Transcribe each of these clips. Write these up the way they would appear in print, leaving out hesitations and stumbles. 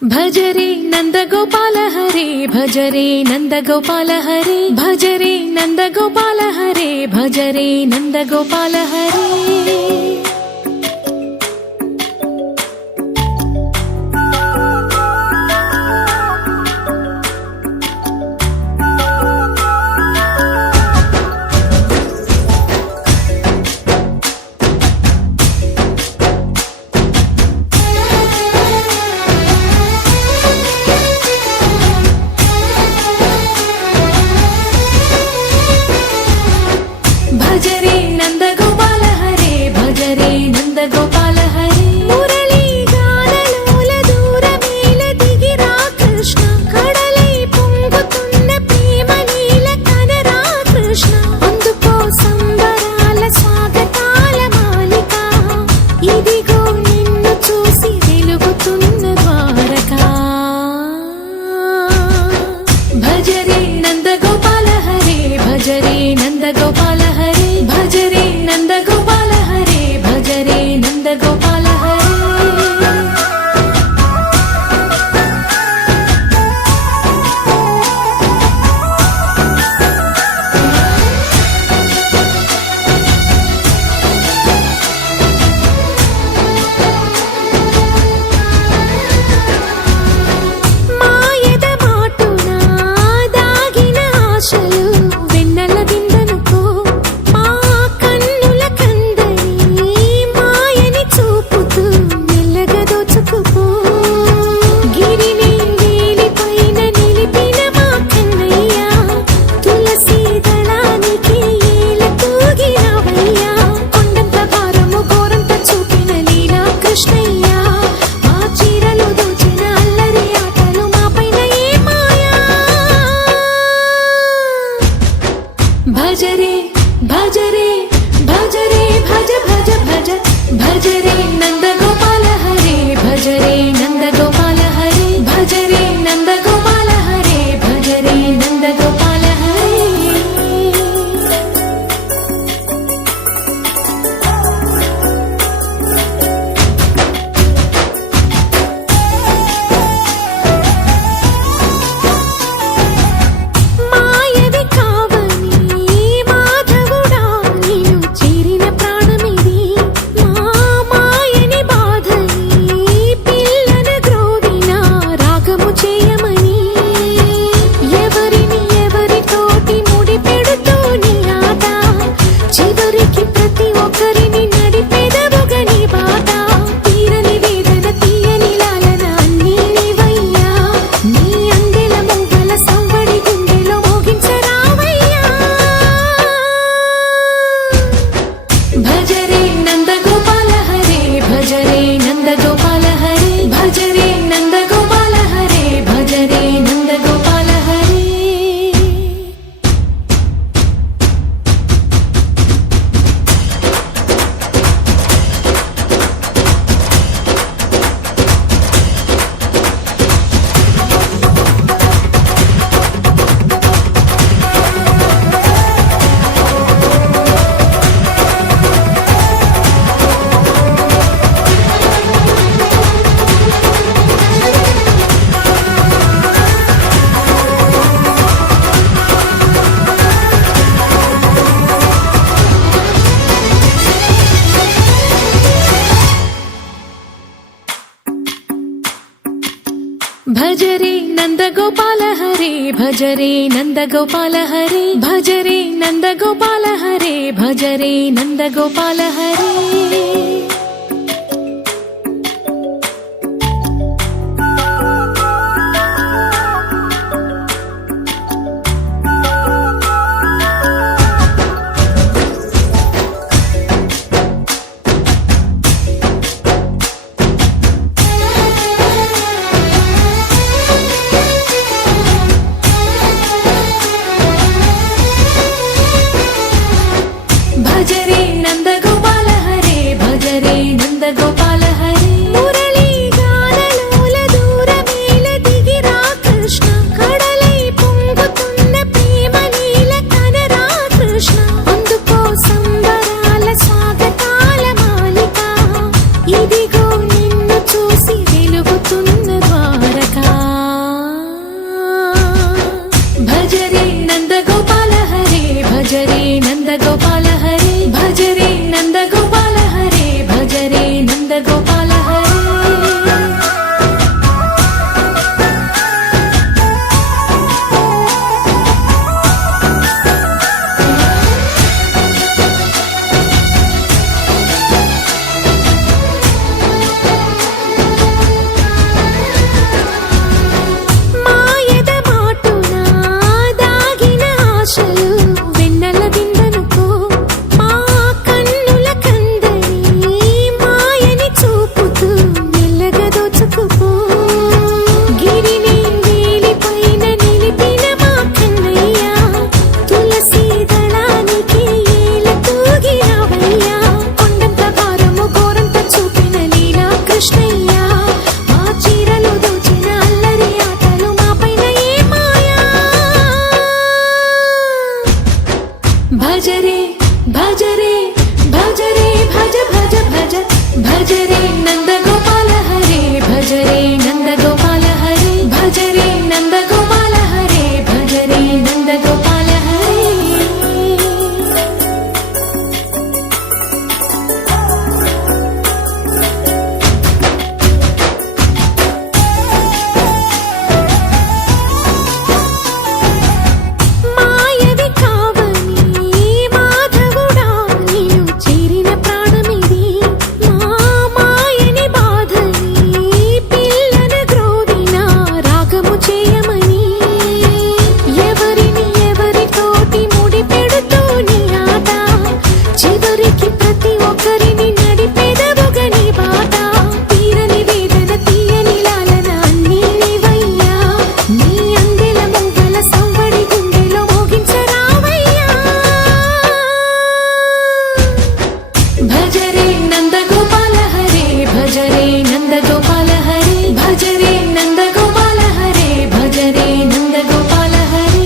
भज रे नंद गोपाल हरे भज रे नंद गोपाल हरे भज रे नंद गोपाल हरे भज रे नंद गोपाल हरे। भज रे नंद गोपाल हरे भज रे नंद गोपाल हरे। मुरली गानलोल दूरमेल दिगिरा कृष्ण कड़लै పొంగుతున్న ప్రేమ నీల కనరా కృష్ణ। అందుకో సంబరాల స్వాగతాల మాలిక ఇదిగో నిన్ను చూసి వెలుగుతున్న ద్వారకా। భజ రే నంద గోపాల హరే భజ రే నంద గోపాల हरे भज रे नंद गोपाल हरे भज रे नंद गोपाल हरे। మాయద మాటున దాగిన ఆశలు వెన్నెల దిందనుకో भज रे भज रे भज रे भज भज भज भज रे नंद गोपाल हरे भज रे नंद गोपाल हरे भज रे नंद गोपाल हरे भज रे नंद गोपाल हरे। भज रे नंद गोपाल हरे भज रे नंद गोपाल हरे भज रे नंद गोपाल हरे भज रे नंद गोपाल हरे। भज रे नंद गोपाल हरे भज रे नंद गोपाल हरे भज रे नंद गोपाल हरे भज रे नंद गोपाल हरे। भज रे नंद गोपाल हरे भज గోపాల హరే భజరే భజరే భజరే భజ భజ భజ భజరే నంద గోపాల హరే భజరే నంద గోపాల హరే భజరే నంద గోపాల హరే భజరే నంద గోపాల హరే భజరే నంద గోపాల హరే భజరే నంద గోపాల హరే భజరే నంద గోపాల హరే భజరే నంద గోపాల హరే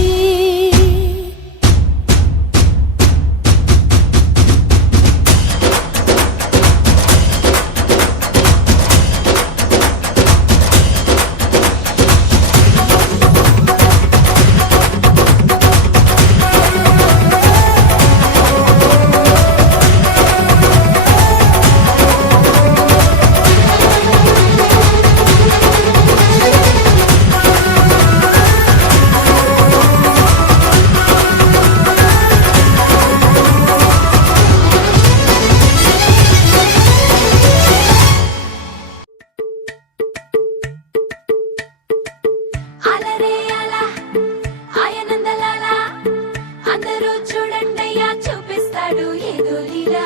అందరూ చూడండయ్యా చూపిస్తాడు ఏదో లీలా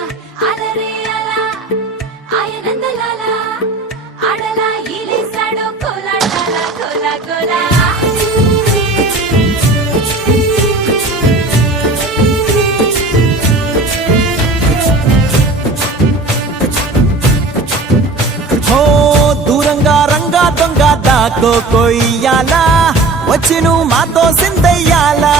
అలరే అలా ఆయనందలాలా ఆడలా ఈలేశాడు కోలాటాల కోలా కోలా దూరంగా రంగా దొంగ దాకో కొయ్యాలా వచ్చి నువ్వు మాతో సిందయ్యాలా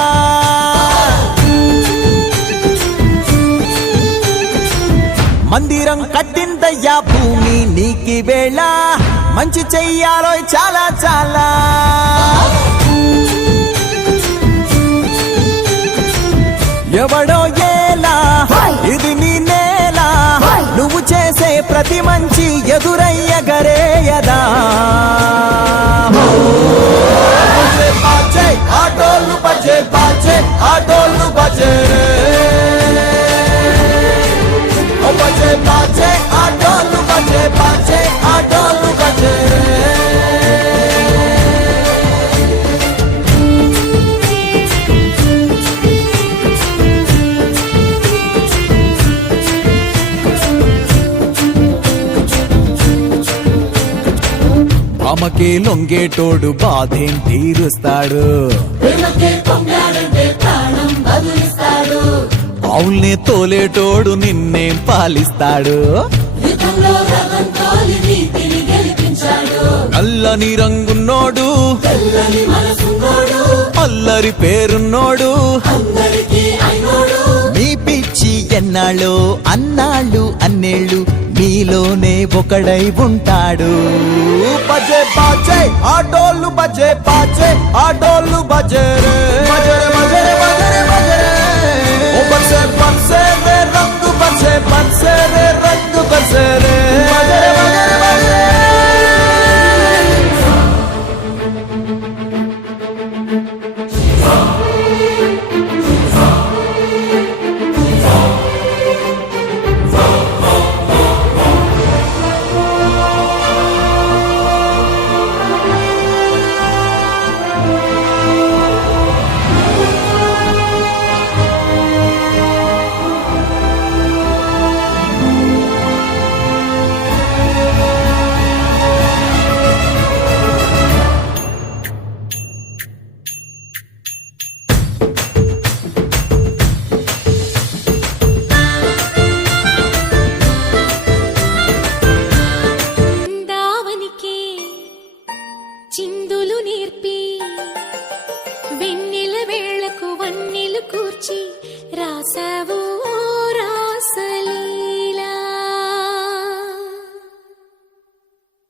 మందిరం కట్టిందయ్యా భూమి నీకి వేళ మంచి చెయ్యాలో చాలా చాలా ఎవడో ఏలా ఇది నీ నేల నువ్వు చేసే ప్రతి మంచి ఎదురయ్యగరేయదా ఆటోళ్ళు బజే బాజే ఆటోళ్ళు బజే బజే బాజే ఆటోళ్ళు బజే బాజే ఆటోళ్ళు బజే అమ్మకే లొంగేటోడు బాధేం తీరుస్తాడు ఆవుల్ని తోలేటోడు నిన్నేం పాలిస్తాడు నల్లని రంగున్నోడు అల్లరి పేరున్నోడు మీ పిచ్చి ఎన్నాళ్ళు అన్నాళ్ళు అన్నేళ్ళు మీలోనే ఒకడై ఉంటాడు బజే బాజే ఆటోళ్ళు బజే బాజే ఆటోళ్ళు బజే బజరే బజరే బజరే బజరే ఓ బజే బజే రే రంగు బజే బజే రే రంగు బజే రే బజరే బజరే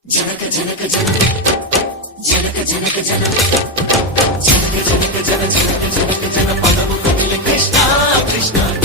కృష్ణ కృష్ణ